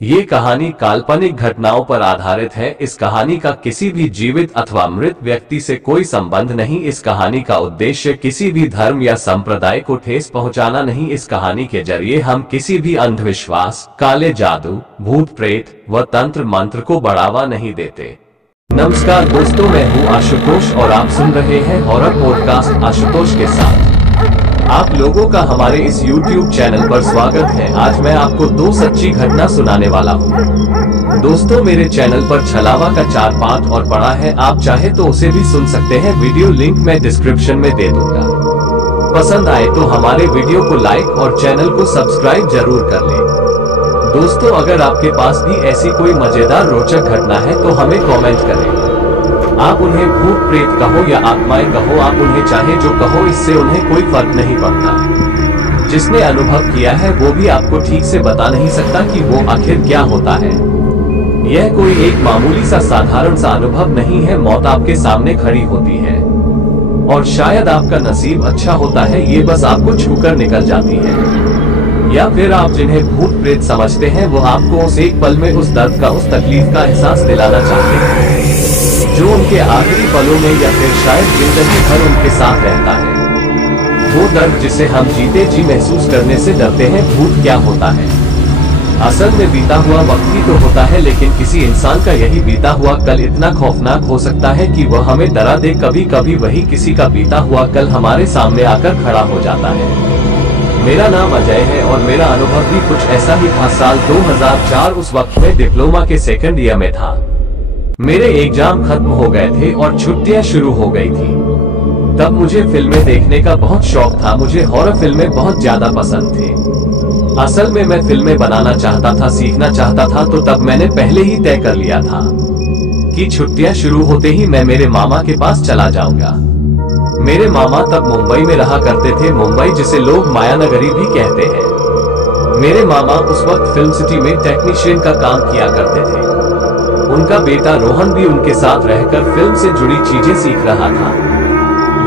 ये कहानी काल्पनिक घटनाओं पर आधारित है। इस कहानी का किसी भी जीवित अथवा मृत व्यक्ति से कोई संबंध नहीं। इस कहानी का उद्देश्य किसी भी धर्म या संप्रदाय को ठेस पहुंचाना नहीं। इस कहानी के जरिए हम किसी भी अंधविश्वास, काले जादू, भूत प्रेत व तंत्र मंत्र को बढ़ावा नहीं देते। नमस्कार दोस्तों, मैं हूँ आशुतोष और आप सुन रहे हैं हॉरर पॉडकास्ट आशुतोष के साथ। आप लोगों का हमारे इस YouTube चैनल पर स्वागत है। आज मैं आपको दो सच्ची घटना सुनाने वाला हूँ। दोस्तों, मेरे चैनल पर छलावा का 4 पार्ट और पड़ा है, आप चाहे तो उसे भी सुन सकते हैं। वीडियो लिंक मैं डिस्क्रिप्शन में दे दूंगा। पसंद आए तो हमारे वीडियो को लाइक और चैनल को सब्सक्राइब जरूर कर लें। दोस्तों, अगर आपके पास भी ऐसी कोई मजेदार रोचक घटना है तो हमें कमेंट करें। आप उन्हें भूत प्रेत कहो या आत्माएं कहो, आप उन्हें चाहे जो कहो, इससे उन्हें कोई फर्क नहीं पड़ता। जिसने अनुभव किया है वो भी आपको ठीक से बता नहीं सकता कि वो आखिर क्या होता है। यह कोई एक मामूली सा साधारण सा अनुभव नहीं है। मौत आपके सामने खड़ी होती है और शायद आपका नसीब अच्छा होता है, ये बस आपको छूकर निकल जाती है। या फिर आप जिन्हें भूत प्रेत समझते हैं वो आपको उस एक पल में उस दर्द का, उस तकलीफ का एहसास दिलाना चाहते हैं जो उनके आखिरी पलों में या फिर शायद जिंदगी भर उनके साथ रहता है। वो दर्द जिसे हम जीते जी महसूस करने से डरते हैं। भूत क्या होता है? असल में बीता हुआ वक्त ही तो होता है, लेकिन किसी इंसान का यही बीता हुआ कल इतना खौफनाक हो सकता है कि वह हमें डरा दे। कभी कभी वही किसी का बीता हुआ कल हमारे सामने आकर खड़ा हो जाता है। मेरा नाम अजय है और मेरा अनुभव भी कुछ ऐसा ही था। साल 2004, उस वक्त में डिप्लोमा के सेकंड ईयर में था। मेरे एग्जाम खत्म हो गए थे और छुट्टियां शुरू हो गई थी। तब मुझे फिल्में देखने का बहुत शौक था। मुझे हॉरर फिल्में बहुत ज्यादा पसंद थे। असल में मैं फिल्में बनाना चाहता था, सीखना चाहता था। तो तब मैंने पहले ही तय कर लिया था कि छुट्टियां शुरू होते ही मैं मेरे मामा के पास चला जाऊंगा। मेरे मामा तब मुंबई में रहा करते थे, मुंबई जिसे लोग मायानगरी भी कहते हैं। मेरे मामा उस वक्त फिल्म सिटी में टेक्नीशियन का काम किया करते थे। उनका बेटा रोहन भी उनके साथ रहकर फिल्म से जुड़ी चीजें सीख रहा था।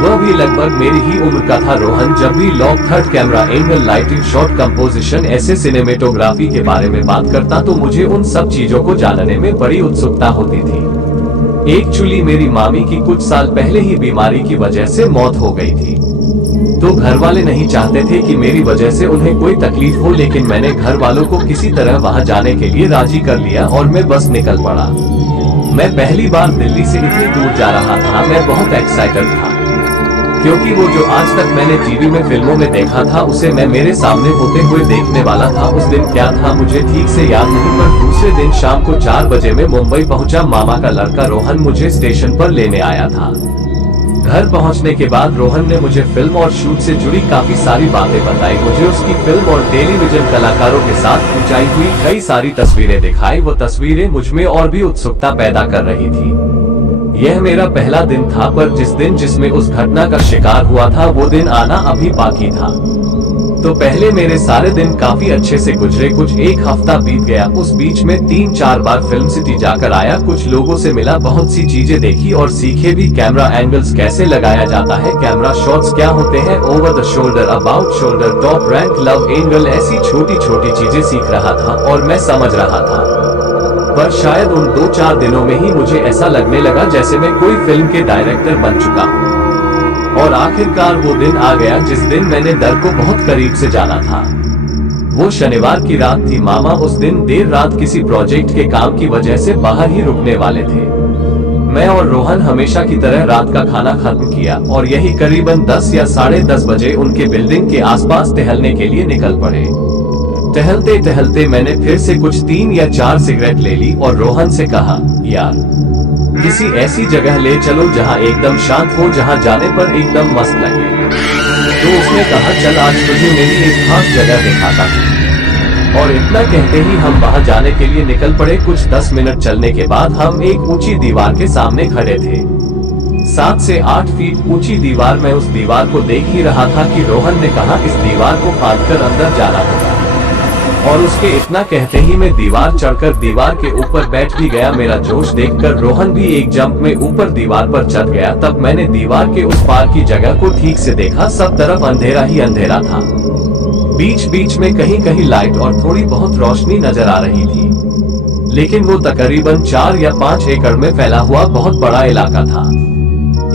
वह भी लगभग मेरी ही उम्र का था। रोहन जब भी lock, third camera angle, lighting, shot composition, ऐसे सिनेमेटोग्राफी के बारे में बात करता तो मुझे उन सब चीजों को जानने में बड़ी उत्सुकता होती थी। एक्चुअली मेरी मामी की कुछ साल पहले ही बीमारी की वजह से मौत हो गई थी। तो घर वाले नहीं चाहते थे कि मेरी वजह से उन्हें कोई तकलीफ हो, लेकिन मैंने घर वालों को किसी तरह वहां जाने के लिए राजी कर लिया और मैं बस निकल पड़ा। मैं पहली बार दिल्ली से इतनी दूर जा रहा था। मैं बहुत एक्साइटेड था क्योंकि वो जो आज तक मैंने टीवी में, फिल्मों में देखा था उसे मैं मेरे सामने होते हुए देखने वाला था। उस दिन क्या था मुझे ठीक से याद नहीं, पर दूसरे दिन शाम को 4 बजे में मुंबई पहुंचा। मामा का लड़का रोहन मुझे स्टेशन पर लेने आया था। घर पहुंचने के बाद रोहन ने मुझे फिल्म और शूट से जुड़ी काफी सारी बातें बताई। मुझे उसकी फिल्म और टेलीविजन कलाकारों के साथ खिंचाई हुई कई सारी तस्वीरें दिखाई। वो तस्वीरें मुझमें और भी उत्सुकता पैदा कर रही थी। यह मेरा पहला दिन था, पर जिसमें उस घटना का शिकार हुआ था वो दिन आना अभी बाकी था। तो पहले मेरे सारे दिन काफी अच्छे से गुजरे। कुछ 1 हफ्ता बीत गया। उस बीच में 3-4 बार फिल्म सिटी जाकर आया, कुछ लोगों से मिला, बहुत सी चीजें देखी और सीखे भी। कैमरा एंगल्स कैसे लगाया जाता है, कैमरा शॉट्स क्या होते हैं, over the shoulder, about shoulder, top rank, love angle, ऐसी छोटी छोटी चीजें सीख रहा था और मैं समझ रहा था। पर शायद उन 2-4 दिनों में ही मुझे ऐसा लगने लगा जैसे मैं कोई फिल्म के डायरेक्टर बन चुका हूँ। और आखिरकार वो दिन आ गया जिस दिन मैंने डर को बहुत करीब से जाना था। वो शनिवार की रात थी। मामा उस दिन देर रात किसी प्रोजेक्ट के काम की वजह से बाहर ही रुकने वाले थे। मैं और रोहन हमेशा की तरह रात का खाना खत्म किया और यही करीबन 10 या 10:30 बजे उनके बिल्डिंग के आसपास टहलने के लिए निकल पड़े। टहलते टहलते मैंने फिर से कुछ 3 या 4 सिगरेट ले ली और रोहन से कहा, यार किसी ऐसी जगह ले चलो जहां एकदम शांत हो, जहां जाने पर एकदम मस्त लगे। तो उसने कहा, चल आज तुझे मेरी एक खास जगह दिखाता हूं। और इतना कहते ही हम वहां जाने के लिए निकल पड़े। कुछ 10 मिनट चलने के बाद हम एक ऊंची दीवार के सामने खड़े थे। 7 से 8 फीट ऊंची दीवार। मैं उस दीवार को देख ही रहा था कि रोहन ने कहा, इस दीवार को फांदकर अंदर जाना होगा। और उसके इतना कहते ही मैं दीवार चढ़कर दीवार के ऊपर बैठ भी गया। मेरा जोश देखकर रोहन भी एक जंप में ऊपर दीवार पर चढ़ गया। तब मैंने दीवार के उस पार की जगह को ठीक से देखा। सब तरफ अंधेरा ही अंधेरा था। बीच बीच में कहीं कहीं लाइट और थोड़ी बहुत रोशनी नजर आ रही थी, लेकिन वो तकरीबन 4 या 5 एकड़ में फैला हुआ बहुत बड़ा इलाका था।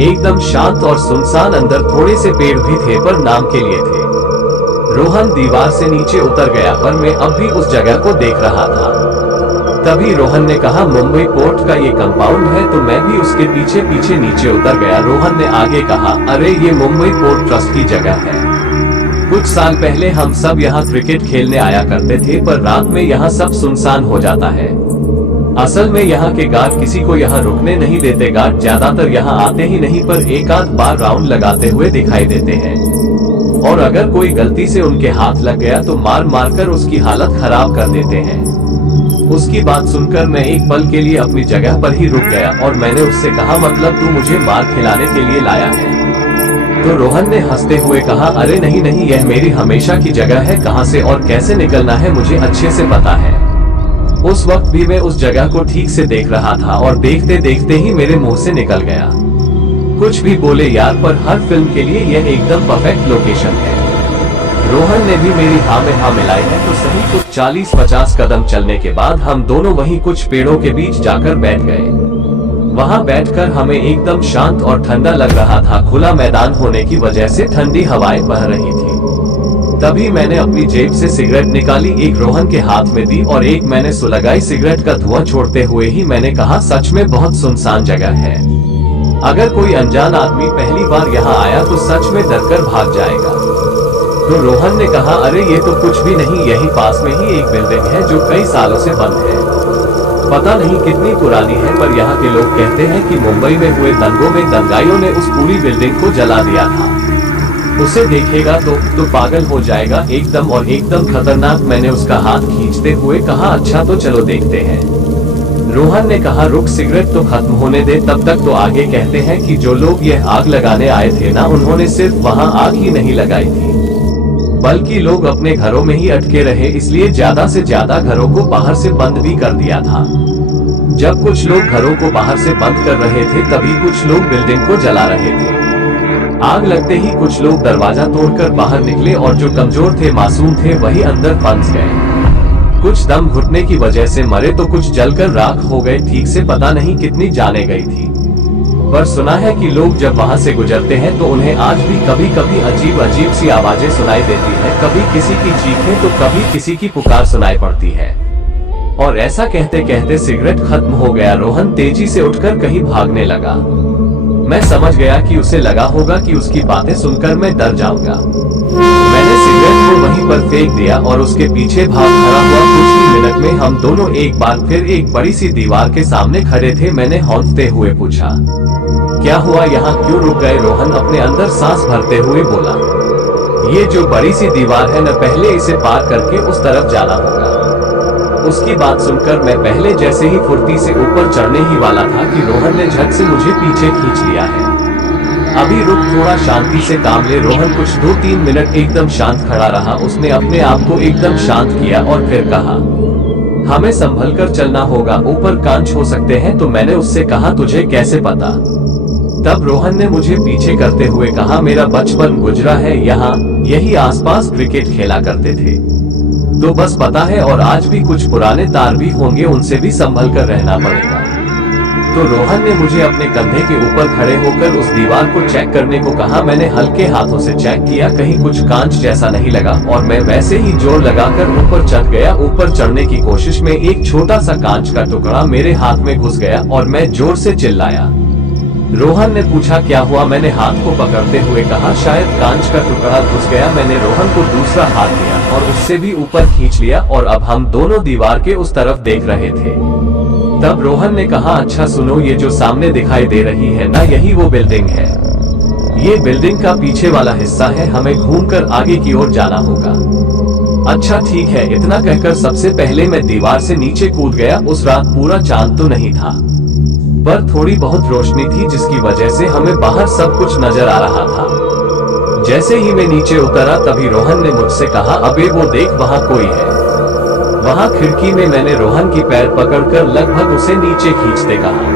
एकदम शांत और सुनसान। अंदर थोड़े से पेड़ भी थे पर नाम के लिए थे। रोहन दीवार से नीचे उतर गया, पर मैं अब भी उस जगह को देख रहा था। तभी रोहन ने कहा, मुंबई पोर्ट का ये कंपाउंड है। तो मैं भी उसके पीछे पीछे नीचे उतर गया। रोहन ने आगे कहा, अरे ये मुंबई पोर्ट ट्रस्ट की जगह है। कुछ साल पहले हम सब यहाँ क्रिकेट खेलने आया करते थे, पर रात में यहाँ सब सुनसान हो जाता है। असल में यहाँ के गार्ड किसी को यहाँ रुकने नहीं देते। गार्ड ज्यादातर यहाँ आते ही नहीं, पर एक आध बार राउंड लगाते हुए दिखाई देते हैं। और अगर कोई गलती से उनके हाथ लग गया तो मार मार कर उसकी हालत खराब कर देते हैं। उसकी बात सुनकर मैं एक पल के लिए अपनी जगह पर ही रुक गया और मैंने उससे कहा, मतलब तू मुझे मार खिलाने के लिए लाया है? तो रोहन ने हंसते हुए कहा, अरे नहीं नहीं, यह मेरी हमेशा की जगह है। कहां से और कैसे निकलना है मुझे अच्छे से पता है। उस वक्त भी मैं उस जगह को ठीक से देख रहा था और देखते देखते ही मेरे मुंह से निकल गया। कुछ भी बोले यार, पर हर फिल्म के लिए यह एकदम परफेक्ट लोकेशन है। रोहन ने भी मेरी हाँ में हाँ मिलाई है। तो सही कुछ 40-50 कदम चलने के बाद हम दोनों वहीं कुछ पेड़ों के बीच जाकर बैठ गए। वहां बैठकर हमें एकदम शांत और ठंडा लग रहा था। खुला मैदान होने की वजह से ठंडी हवाएं बह रही थी। तभी मैंने अपनी जेब से सिगरेट निकाली, एक रोहन के हाथ में दी और एक मैंने सुलगाई। सिगरेट का धुआं छोड़ते हुए ही मैंने कहा, सच में बहुत सुनसान जगह है। अगर कोई अनजान आदमी पहली बार यहाँ आया तो सच में डरकर भाग जाएगा। तो रोहन ने कहा, अरे ये तो कुछ भी नहीं, यही पास में ही एक बिल्डिंग है जो कई सालों से बंद है। पता नहीं कितनी पुरानी है, पर यहाँ के लोग कहते हैं कि मुंबई में हुए दंगों में दंगाइयों ने उस पूरी बिल्डिंग को जला दिया था। उसे देखेगा तो पागल हो जाएगा एकदम, और एकदम खतरनाक। मैंने उसका हाथ खींचते हुए कहा, अच्छा तो चलो देखते हैं। रोहन ने कहा, रुक, सिगरेट तो खत्म होने दे, तब तक तो आगे कहते हैं कि जो लोग यह आग लगाने आए थे ना, उन्होंने सिर्फ वहां आग ही नहीं लगाई थी, बल्कि लोग अपने घरों में ही अटके रहे, इसलिए ज्यादा से ज्यादा घरों को बाहर से बंद भी कर दिया था। जब कुछ लोग घरों को बाहर से बंद कर रहे थे, तभी कुछ लोग बिल्डिंग को जला रहे थे। आग लगते ही कुछ लोग दरवाजा तोड़कर बाहर निकले और जो कमजोर थे, मासूम थे, वही अंदर फंस गए। कुछ दम घुटने की वजह से मरे तो कुछ जलकर राख हो गए। ठीक से पता नहीं कितनी जाने गई थी, पर सुना है कि लोग जब वहां से गुजरते हैं तो उन्हें आज भी कभी कभी अजीब अजीब सी आवाजें सुनाई देती है। कभी किसी की चीखें तो कभी किसी की पुकार सुनाई पड़ती है। और ऐसा कहते कहते सिगरेट खत्म हो गया। रोहन तेजी से उठकर कहीं भागने लगा। मैं समझ गया कि उसे लगा होगा कि उसकी बातें सुनकर मैं डर जाऊंगा। मैंने सिगरेट को वहीं पर फेंक दिया और उसके पीछे भाग खड़ा हुआ। कुछ ही मिनट में हम दोनों एक बार फिर एक बड़ी सी दीवार के सामने खड़े थे। मैंने हौंकते हुए पूछा, क्या हुआ, यहाँ क्यों रुक गए? रोहन अपने अंदर सांस भरते हुए बोला, ये जो बड़ी सी दीवार है न, पहले इसे पार करके उस तरफ जाना होगा। उसकी बात सुनकर मैं पहले जैसे ही फुर्ती से ऊपर चढ़ने ही वाला था कि रोहन ने झट से मुझे पीछे खींच लिया है। अभी रुक, थोड़ा शांति से काम ले। रोहन कुछ 2-3 मिनट एकदम शांत खड़ा रहा। उसने अपने आप को एकदम शांत किया और फिर कहा, हमें संभल कर चलना होगा, ऊपर कांच हो सकते हैं। तो मैंने उससे कहा, तुझे कैसे पता? तब रोहन ने मुझे पीछे करते हुए कहा, मेरा बचपन गुजरा है यहाँ, यही आसपास क्रिकेट खेला करते थे, तो बस पता है। और आज भी कुछ पुराने तार भी होंगे, उनसे भी संभल कर रहना पड़ेगा। तो रोहन ने मुझे अपने कंधे के ऊपर खड़े होकर उस दीवार को चेक करने को कहा। मैंने हल्के हाथों से चेक किया, कहीं कुछ कांच जैसा नहीं लगा, और मैं वैसे ही जोर लगाकर ऊपर चढ़ गया। ऊपर चढ़ने की कोशिश में एक छोटा सा कांच का टुकड़ा मेरे हाथ में घुस गया और मैं जोर से चिल्लाया। रोहन ने पूछा, क्या हुआ? मैंने हाथ को पकड़ते हुए कहा, शायद कांच का टुकड़ा घुस गया। मैंने रोहन को दूसरा हाथ दिया और उससे भी ऊपर खींच लिया, और अब हम दोनों दीवार के उस तरफ देख रहे थे। तब रोहन ने कहा, अच्छा सुनो, ये जो सामने दिखाई दे रही है ना, यही वो बिल्डिंग है। ये बिल्डिंग का पीछे वाला हिस्सा है, हमें घूमकर आगे की ओर जाना होगा। अच्छा ठीक है। इतना कहकर सबसे पहले मैं दीवार से नीचे कूद गया। उस रात पूरा चांद तो नहीं था, पर थोड़ी बहुत रोशनी थी, जिसकी वजह से हमें बाहर सब कुछ नजर आ रहा था। जैसे ही मैं नीचे उतरा, तभी रोहन ने मुझसे कहा, अबे वो देख, वहां कोई है। वहां खिड़की में मैंने रोहन की पैर पकड़कर लगभग उसे नीचे खींचते कहा।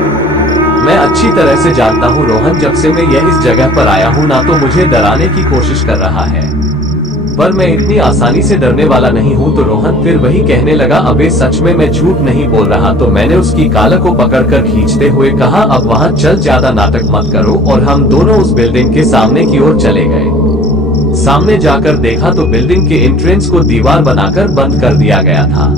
मैं अच्छी तरह से जानता हूँ रोहन, जब से मैं इस जगह पर आया हूँ ना, तो मुझे डराने की कोशिश कर रहा है। पर मैं इतनी आसानी से डरने वाला नहीं हूँ। तो रोहन फिर वही कहने लगा, अबे सच में मैं झूठ नहीं बोल रहा। तो मैंने उसकी काला को पकड़कर खींचते हुए कहा, अब वहाँ चल, ज्यादा नाटक मत करो। और हम दोनों उस बिल्डिंग के सामने की ओर चले गए। सामने जाकर देखा तो बिल्डिंग के एंट्रेंस को दीवार बनाकर बंद कर दिया गया था।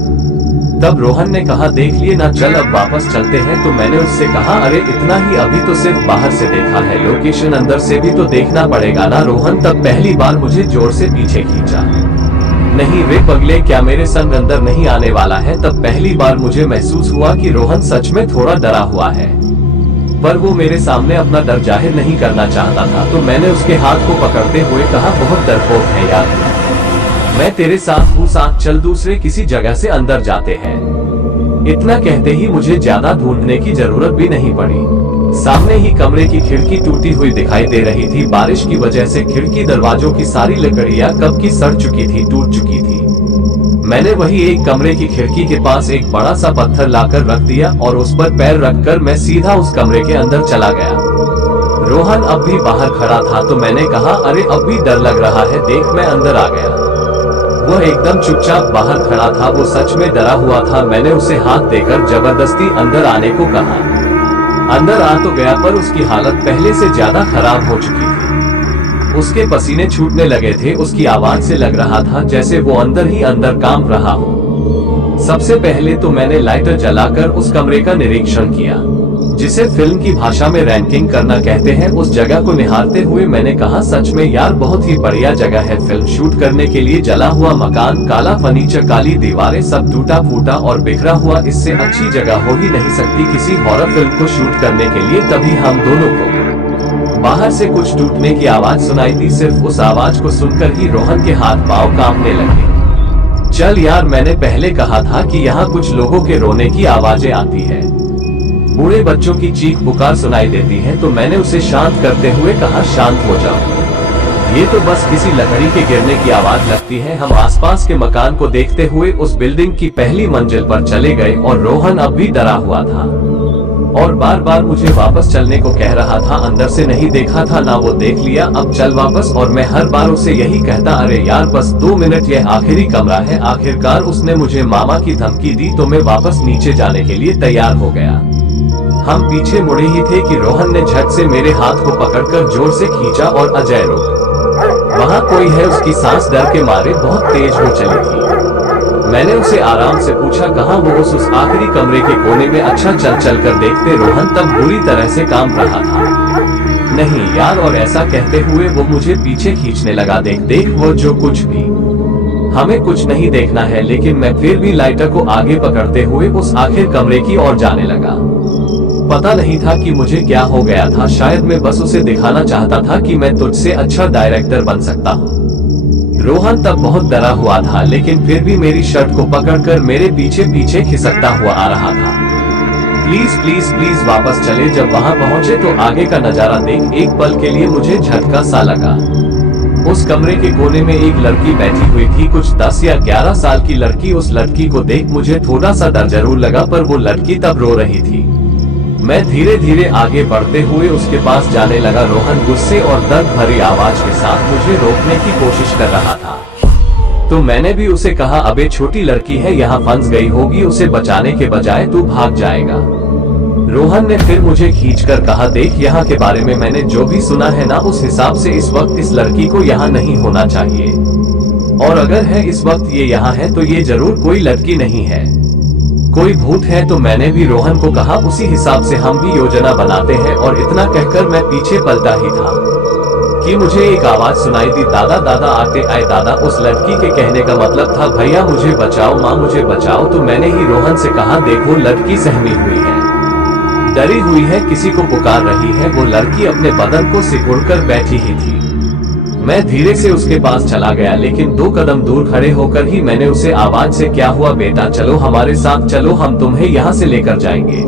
तब रोहन ने कहा, देख लिए ना, चल अब वापस चलते हैं। तो मैंने उससे कहा, अरे इतना ही, अभी तो सिर्फ बाहर से देखा है, लोकेशन अंदर से भी तो देखना पड़ेगा ना। रोहन तब पहली बार मुझे जोर से पीछे खींचा। नहीं रे पगले, क्या मेरे संग अंदर नहीं आने वाला है? तब पहली बार मुझे महसूस हुआ कि रोहन सच में थोड़ा डरा हुआ है, पर वो मेरे सामने अपना डर जाहिर नहीं करना चाहता था। तो मैंने उसके हाथ को पकड़ते हुए कहा, बहुत डरपोक है यार, मैं तेरे साथ हूँ, साथ चल, दूसरे किसी जगह से अंदर जाते हैं। इतना कहते ही मुझे ज्यादा ढूंढने की जरूरत भी नहीं पड़ी। सामने ही कमरे की खिड़की टूटी हुई दिखाई दे रही थी। बारिश की वजह से खिड़की दरवाजों की सारी लकड़ियां कब की सड़ चुकी थी, टूट चुकी थी। मैंने वही एक कमरे की खिड़की के पास एक बड़ा सा पत्थर लाकर रख दिया और उस पर पैर रखकर मैं सीधा उस कमरे के अंदर चला गया। रोहन अब भी बाहर खड़ा था। तो मैंने कहा, अरे अब भी डर लग रहा है, देख। मैं अंदर आ गया। वह एकदम चुपचाप बाहर खड़ा था, वो सच में डरा हुआ था। मैंने उसे हाथ देकर जबरदस्ती अंदर आने को कहा। अंदर आ तो गया, पर उसकी हालत पहले से ज्यादा खराब हो चुकी थी। उसके पसीने छूटने लगे थे। उसकी आवाज से लग रहा था जैसे वो अंदर ही अंदर कांप रहा हो। सबसे पहले तो मैंने लाइटर जलाकर उस कमरे का निरीक्षण किया, जिसे फिल्म की भाषा में रैंकिंग करना कहते हैं। उस जगह को निहारते हुए मैंने कहा, सच में यार बहुत ही बढ़िया जगह है फिल्म शूट करने के लिए। जला हुआ मकान, काला फर्नीचर, काली दीवारें, सब टूटा फूटा और बिखरा हुआ, इससे अच्छी जगह हो ही नहीं सकती किसी हॉरर फिल्म को शूट करने के लिए। तभी हम दोनों को बाहर से कुछ टूटने की आवाज सुनाई दी। सिर्फ उस आवाज को सुनकर ही रोहन के हाथ पांव कांपने लगे। चल यार, मैंने पहले कहा था कि यहाँ कुछ लोगों के रोने की आवाजें आती है, बूढ़े बच्चों की चीख पुकार सुनाई देती है। तो मैंने उसे शांत करते हुए कहा, शांत हो जाओ, ये तो बस किसी लकड़ी के गिरने की आवाज लगती है। हम आसपास के मकान को देखते हुए उस बिल्डिंग की पहली मंजिल पर चले गए और रोहन अब भी डरा हुआ था और बार बार मुझे वापस चलने को कह रहा था। अंदर से नहीं देखा था ना वो देख लिया, अब चल वापस। और मैं हर बार उसे यही कहता, अरे यार बस 2 मिनट, यह आखिरी कमरा है। आखिरकार उसने मुझे मामा की धमकी दी तो मैं वापस नीचे जाने के लिए तैयार हो गया। हम पीछे मुड़े ही थे कि रोहन ने झट से मेरे हाथ को पकड़कर जोर से खींचा और, अजय रुक, वहाँ कोई है। उसकी सांस डर के मारे बहुत तेज हो चली थी। मैंने उसे आराम से पूछा, कहाँ? वो उस आखिरी कमरे के कोने में। अच्छा चल कर देखते। रोहन तब बुरी तरह से कांप रहा था। नहीं यार, और ऐसा कहते हुए वो मुझे पीछे खींचने लगा। देख वो जो कुछ भी, हमें कुछ नहीं देखना है। लेकिन मैं फिर भी लाइटर को आगे पकड़ते हुए उस आखिर कमरे की ओर जाने लगा। पता नहीं था कि मुझे क्या हो गया था। शायद मैं बस उसे दिखाना चाहता था कि मैं तुझसे अच्छा डायरेक्टर बन सकता हूँ। रोहन तब बहुत डरा हुआ था, लेकिन फिर भी मेरी शर्ट को पकड़कर मेरे पीछे पीछे खिसकता हुआ आ रहा था। प्लीज प्लीज प्लीज वापस चले। जब वहां पहुंचे तो आगे का नजारा देख एक पल के लिए मुझे झटका सा लगा। उस कमरे के कोने में एक लड़की बैठी हुई थी, कुछ 10 या 11 साल की लड़की। उस लड़की को देख मुझे थोड़ा सा डर जरूर लगा, पर वो लड़की तब रो रही थी। मैं धीरे धीरे आगे बढ़ते हुए उसके पास जाने लगा। रोहन गुस्से और दर्द भरी आवाज के साथ मुझे रोकने की कोशिश कर रहा था। तो मैंने भी उसे कहा, अबे छोटी लड़की है, यहाँ फंस गई होगी, उसे बचाने के बजाय तू भाग जाएगा। रोहन ने फिर मुझे खींचकर कहा, देख यहाँ के बारे में मैंने जो भी सुना है ना, उस हिसाब से इस वक्त इस लड़की को यहाँ नहीं होना चाहिए। और अगर है इस वक्त ये यहाँ है तो ये जरूर कोई लड़की नहीं है, कोई भूत है। तो मैंने भी रोहन को कहा, उसी हिसाब से हम भी योजना बनाते हैं। और इतना कहकर मैं पीछे पलटा ही था कि मुझे एक आवाज सुनाई दी, दादा दादा आते आए। दादा उस लड़की के कहने का मतलब था, भैया मुझे बचाओ, माँ मुझे बचाओ। तो मैंने ही रोहन से कहा, देखो लड़की सहमी हुई है, डरी हुई है, किसी को पुकार रही है। वो लड़की अपने बदन को सिकुड़कर बैठी ही थी। मैं धीरे से उसके पास चला गया, लेकिन 2 कदम दूर खड़े होकर ही मैंने उसे आवाज से, क्या हुआ बेटा, चलो हमारे साथ चलो, हम तुम्हें यहाँ से लेकर जाएंगे।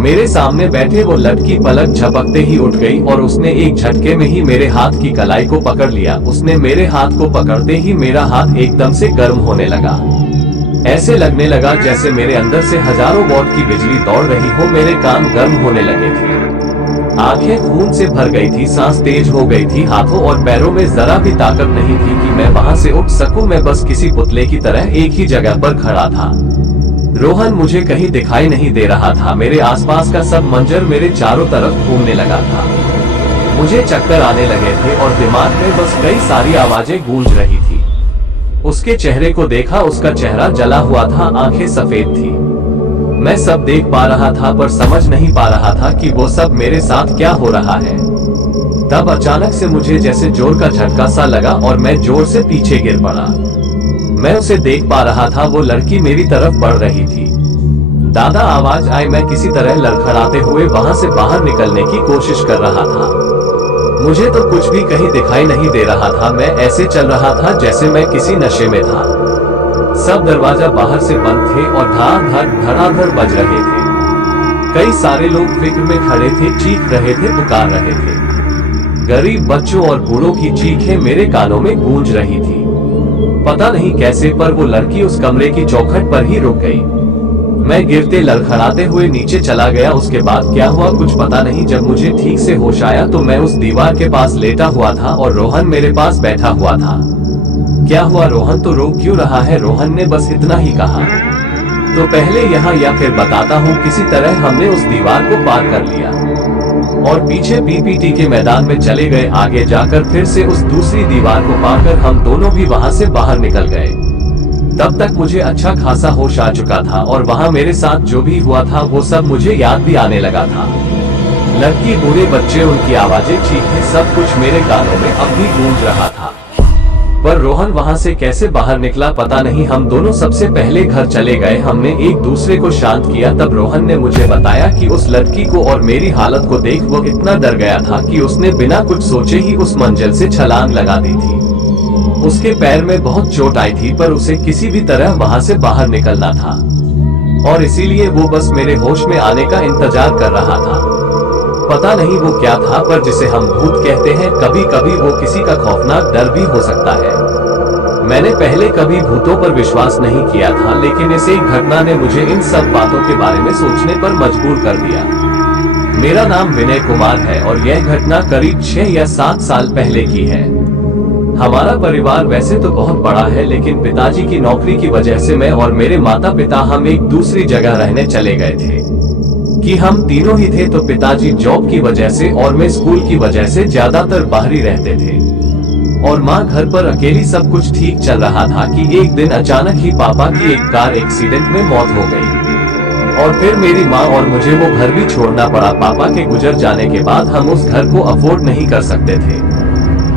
मेरे सामने बैठे वो लड़की पलक झपकते ही उठ गई और उसने एक झटके में ही मेरे हाथ की कलाई को पकड़ लिया। उसने मेरे हाथ को पकड़ते ही मेरा हाथ एकदम से गर्म होने लगा। ऐसे लगने लगा जैसे मेरे अंदर से हजारों वॉट की बिजली दौड़ रही हो। मेरे कान गर्म होने लगे थे। आंखें खून से भर गई थी, सांस तेज हो गई थी, हाथों और पैरों में जरा भी ताकत नहीं थी कि मैं वहां से उठ सकूं। मैं बस किसी पुतले की तरह एक ही जगह पर खड़ा था। रोहन मुझे कहीं दिखाई नहीं दे रहा था। मेरे आसपास का सब मंजर मेरे चारों तरफ घूमने लगा था। मुझे चक्कर आने लगे थे और दिमाग में बस कई सारी आवाजें गूंज रही थी। उसके चेहरे को देखा, उसका चेहरा जला हुआ था, आंखें सफेद थी। मैं सब देख पा रहा था पर समझ नहीं पा रहा था कि वो सब मेरे साथ क्या हो रहा है। तब अचानक से मुझे जैसे जोर का झटका सा लगा और मैं जोर से पीछे गिर पड़ा। मैं उसे देख पा रहा था, वो लड़की मेरी तरफ बढ़ रही थी। दादा आवाज आई। मैं किसी तरह लड़खड़ाते हुए वहां से बाहर निकलने की कोशिश कर रहा था। मुझे तो कुछ भी कहीं दिखाई नहीं दे रहा था। मैं ऐसे चल रहा था जैसे मैं किसी नशे में था। सब दरवाजा बाहर से बंद थे और धड़ाधड़ बज रहे थे। कई सारे लोग फिक्र में खड़े थे, चीख रहे थे, पुकार रहे थे। गरीब बच्चों और बूढ़ों की चीखें मेरे कानों में गूंज रही थी। पता नहीं कैसे पर वो लड़की उस कमरे की चौखट पर ही रुक गई। मैं गिरते लड़खड़ाते हुए नीचे चला गया। उसके बाद क्या हुआ कुछ पता नहीं। जब मुझे ठीक से होश आया तो मैं उस दीवार के पास लेटा हुआ था और रोहन मेरे पास बैठा हुआ था। क्या हुआ रोहन, तो रो क्यों रहा है? रोहन ने बस इतना ही कहा। तो पहले यहाँ या फिर बताता हूँ। किसी तरह हमने उस दीवार को पार कर लिया और पीछे पीपीटी के मैदान में चले गए। आगे जाकर फिर से उस दूसरी दीवार को पार कर हम दोनों भी वहां से बाहर निकल गए। तब तक मुझे अच्छा खासा होश आ चुका था और वहां मेरे साथ जो भी हुआ था वो सब मुझे याद भी आने लगा था। लड़की, बूढ़े बच्चे, उनकी आवाजें, चीखें, सब कुछ मेरे कानों में अब भी गूंज रहा था। पर रोहन वहां से कैसे बाहर निकला पता नहीं। हम दोनों सबसे पहले घर चले गए। हमने एक दूसरे को शांत किया। तब रोहन ने मुझे बताया कि उस लड़की को और मेरी हालत को देख वो इतना डर गया था कि उसने बिना कुछ सोचे ही उस मंजिल से छलांग लगा दी थी। उसके पैर में बहुत चोट आई थी पर उसे किसी भी तरह वहां से बाहर निकलना था और इसीलिए वो बस मेरे होश में आने का इंतजार कर रहा था। पता नहीं वो क्या था पर जिसे हम भूत कहते हैं, कभी कभी वो किसी का खौफनाक डर भी हो सकता है। मैंने पहले कभी भूतों पर विश्वास नहीं किया था लेकिन इस एक घटना ने मुझे इन सब बातों के बारे में सोचने पर मजबूर कर दिया। मेरा नाम विनय कुमार है और यह घटना करीब 6 या 7 साल पहले की है। हमारा परिवार वैसे तो बहुत बड़ा है लेकिन पिताजी की नौकरी की वजह से मैं और मेरे माता पिता हम एक दूसरी जगह रहने चले गए थे। कि हम तीनों ही थे तो पिताजी जॉब की वजह से और मैं स्कूल की वजह से ज्यादातर बाहरी रहते थे और माँ घर पर अकेली। सब कुछ ठीक चल रहा था कि एक दिन अचानक ही पापा की एक कार एक्सीडेंट में मौत हो गई और फिर मेरी माँ और मुझे वो घर भी छोड़ना पड़ा। पापा के गुजर जाने के बाद हम उस घर को अफोर्ड नहीं कर सकते थे।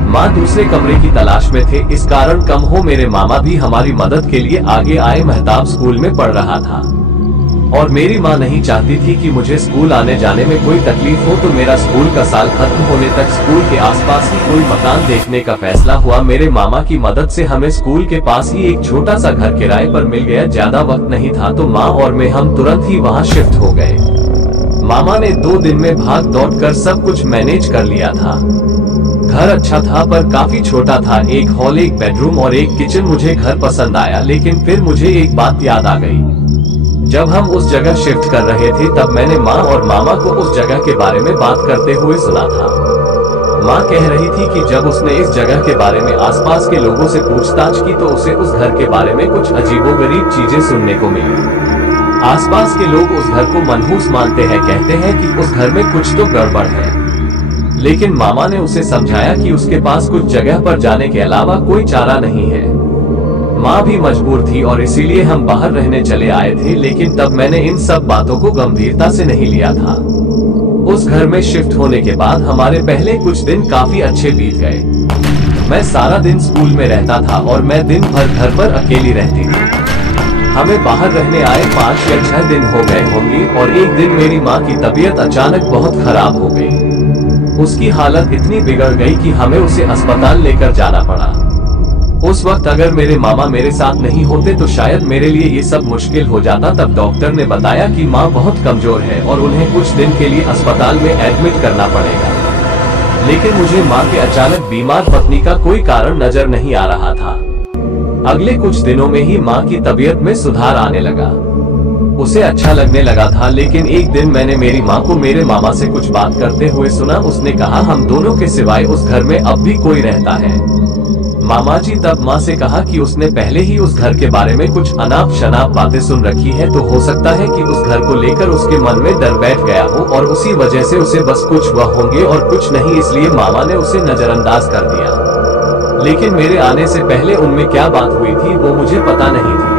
माँ दूसरे कमरे की तलाश में थे। इस कारण कम हो मेरे मामा भी हमारी मदद के लिए आगे आए। महताब स्कूल में पढ़ रहा था और मेरी माँ नहीं चाहती थी कि मुझे स्कूल आने जाने में कोई तकलीफ हो तो मेरा स्कूल का साल खत्म होने तक स्कूल के आसपास ही कोई मकान देखने का फैसला हुआ। मेरे मामा की मदद से हमें स्कूल के पास ही एक छोटा सा घर किराए पर मिल गया। ज्यादा वक्त नहीं था तो माँ और मैं हम तुरंत ही वहाँ शिफ्ट हो गए। मामा ने 2 दिन में भाग दौड़ कर सब कुछ मैनेज कर लिया था। घर अच्छा था पर काफी छोटा था। एक हॉल, एक बेडरूम और एक किचन। मुझे घर पसंद आया लेकिन फिर मुझे एक बात याद आ गई। जब हम उस जगह शिफ्ट कर रहे थे तब मैंने माँ और मामा को उस जगह के बारे में बात करते हुए सुना था। माँ कह रही थी कि जब उसने इस जगह के बारे में आसपास के लोगों से पूछताछ की तो उसे उस घर के बारे में कुछ अजीबोगरीब चीजें सुनने को मिली। आसपास के लोग उस घर को मनहूस मानते हैं, कहते हैं कि उस घर में कुछ तो गड़बड़ है। लेकिन मामा ने उसे समझाया कि उसके पास कुछ जगह पर जाने के अलावा कोई चारा नहीं है। माँ भी मजबूर थी और इसीलिए हम बाहर रहने चले आए थे। लेकिन तब मैंने इन सब बातों को गंभीरता से नहीं लिया था। उस घर में शिफ्ट होने के बाद हमारे पहले कुछ दिन काफी अच्छे बीत गए। मैं सारा दिन स्कूल में रहता था और मैं दिन भर घर पर अकेली रहती थी। हमें बाहर रहने आए 5 या 6 दिन हो गए होंगे और एक दिन मेरी माँ की तबीयत अचानक बहुत खराब हो गई। उसकी हालत इतनी बिगड़ गई कि हमें उसे अस्पताल लेकर जाना पड़ा। उस वक्त अगर मेरे मामा मेरे साथ नहीं होते तो शायद मेरे लिए ये सब मुश्किल हो जाता। तब डॉक्टर ने बताया कि माँ बहुत कमजोर है और उन्हें कुछ दिन के लिए अस्पताल में एडमिट करना पड़ेगा। लेकिन मुझे माँ के अचानक बीमार पत्नी का कोई कारण नजर नहीं आ रहा था। अगले कुछ दिनों में ही माँ की तबीयत में सुधार आने लगा। उसे अच्छा लगने लगा था। लेकिन एक दिन मैंने मेरी माँ को मेरे मामा से कुछ बात करते हुए सुना। उसने कहा, हम दोनों के सिवाय उस घर में अब भी कोई रहता है। मामा जी तब माँ से कहा कि उसने पहले ही उस घर के बारे में कुछ अनाप शनाप बातें सुन रखी है, तो हो सकता है कि उस घर को लेकर उसके मन में डर बैठ गया हो और उसी वजह से उसे बस कुछ हुआ होंगे और कुछ नहीं, इसलिए मामा ने उसे नजरअंदाज कर दिया। लेकिन मेरे आने से पहले उनमें क्या बात हुई थी वो मुझे पता नहीं थी।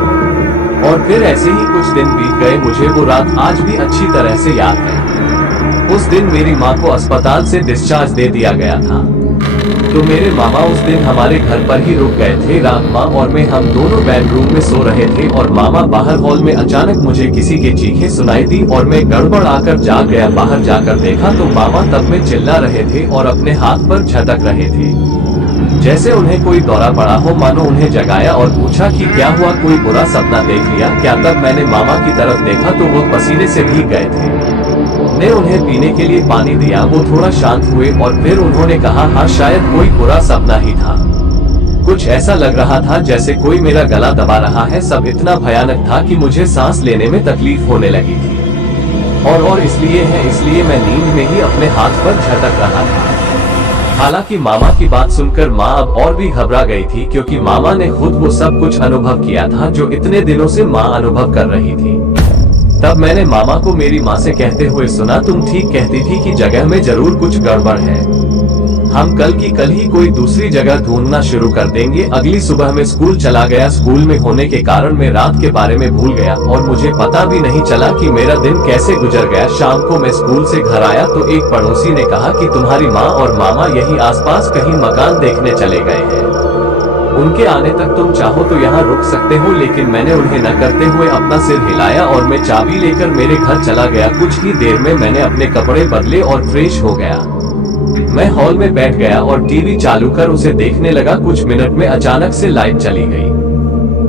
और फिर ऐसे ही कुछ दिन बीत गए। मुझे वो रात आज भी अच्छी तरह से याद है। उस दिन मेरी माँ को अस्पताल से डिस्चार्ज दे दिया गया था, तो मेरे मामा उस दिन हमारे घर पर ही रुक गए थे। रात माँ और मैं हम दोनों बेडरूम में सो रहे थे और मामा बाहर हॉल में अचानक मुझे किसी की चीखें सुनाई दी और मैं गड़बड़ आकर जाग गया। बाहर जाकर देखा तो मामा तब में चिल्ला रहे थे और अपने हाथ पर झटक रहे थे, जैसे उन्हें कोई दौरा पड़ा हो। मानो उन्हें जगाया और पूछा कि क्या हुआ, कोई बुरा सपना देख लिया क्या? तब मैंने मामा की तरफ देखा तो वो पसीने से भीग गए थे। ने उन्हें पीने के लिए पानी दिया, वो थोड़ा शांत हुए और फिर उन्होंने कहा, हाँ शायद कोई बुरा सपना ही था। कुछ ऐसा लग रहा था जैसे कोई मेरा गला दबा रहा है। सब इतना भयानक था कि मुझे सांस लेने में तकलीफ होने लगी थी। और इसलिए मैं नींद में ही अपने हाथ पर झटक रहा था। हालांकि मामा की बात सुनकर माँ अब और भी घबरा गई थी, क्योंकि मामा ने खुद वो सब कुछ अनुभव किया था जो इतने दिनों से माँ अनुभव कर रही थी। तब मैंने मामा को मेरी माँ से कहते हुए सुना, तुम ठीक कहती थी कि जगह में जरूर कुछ गड़बड़ है। हम कल ही कोई दूसरी जगह ढूंढना शुरू कर देंगे। अगली सुबह मैं स्कूल चला गया। स्कूल में होने के कारण मैं रात के बारे में भूल गया और मुझे पता भी नहीं चला कि मेरा दिन कैसे गुजर गया। शाम को मैं स्कूल से घर आया तो एक पड़ोसी ने कहा कि तुम्हारी माँ और मामा यही आसपास कहीं मकान देखने चले गए हैं। उनके आने तक तुम चाहो तो यहाँ रुक सकते हो। लेकिन मैंने उन्हें न करते हुए अपना सिर हिलाया और मैं चाबी लेकर मेरे घर चला गया। कुछ ही देर में मैंने अपने कपड़े बदले और फ्रेश हो गया। मैं हॉल में बैठ गया और टीवी चालू कर उसे देखने लगा। कुछ मिनट में अचानक से लाइट चली गई।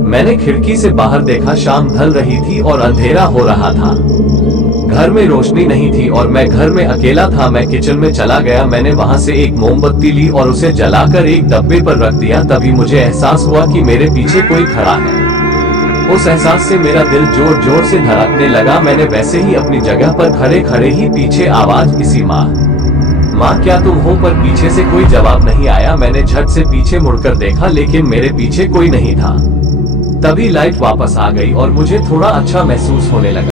मैंने खिड़की से बाहर देखा, शाम ढल रही थी और अंधेरा हो रहा था। घर में रोशनी नहीं थी और मैं घर में अकेला था। मैं किचन में चला गया। मैंने वहां से एक मोमबत्ती ली और उसे जलाकर एक डब्बे पर रख दिया। तभी मुझे एहसास हुआ कि मेरे पीछे कोई खड़ा है। उस एहसास से मेरा दिल जोर जोर से धड़कने लगा। मैंने वैसे ही अपनी जगह पर खड़े खड़े ही पीछे आवाज, किसी माँ क्या तुम हो? पर पीछे से कोई जवाब नहीं आया। मैंने झट से पीछे मुड़कर देखा, लेकिन मेरे पीछे कोई नहीं था। तभी लाइट वापस आ गई और मुझे थोड़ा अच्छा महसूस होने लगा।